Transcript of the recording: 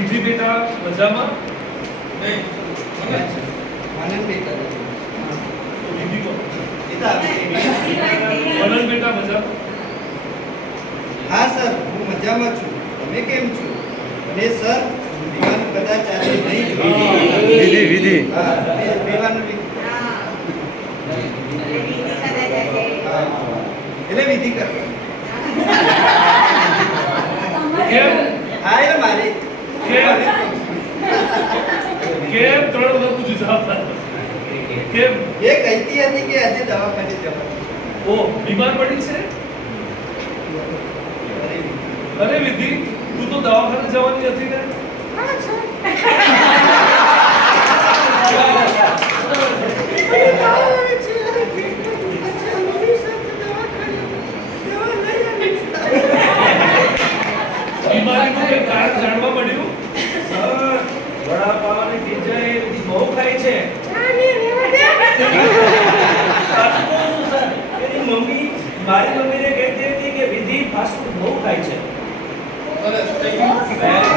વિધિ બેટા મજામાં? નહીં આનંદ બેટા વિધિ કો પિતા મનન બેટા મજામાં? હા સર હું મજામાં છું તમે કેમ છો અને સર વિવાન કદાચ આજે નહીં વિધિ વિધિ હા વિવાન એટલે વિધિ કર કેમ હા એટલે મારી કેમ કેમ 3 વાર પૂછું જવાબ કેમ? એ કહેતી હતી કે આજે દવાખાને જવાનું ઓ બીમાર પડી છે? અરે વિધિ તું તો દવાખાને જવાની હતી ને? બીમારીનું કંઈ કારણ જાણવા મળ્યું? વડાપાવ અને પિઝા એ બહુ ખાય છે. સાચું કહું છું સર. એની મમ્મી મારી મમ્મીને કહેતી હતી કે વિધિ ફાસ્ટ ફૂડ બહુ ખાય છે. સરસ, thank you.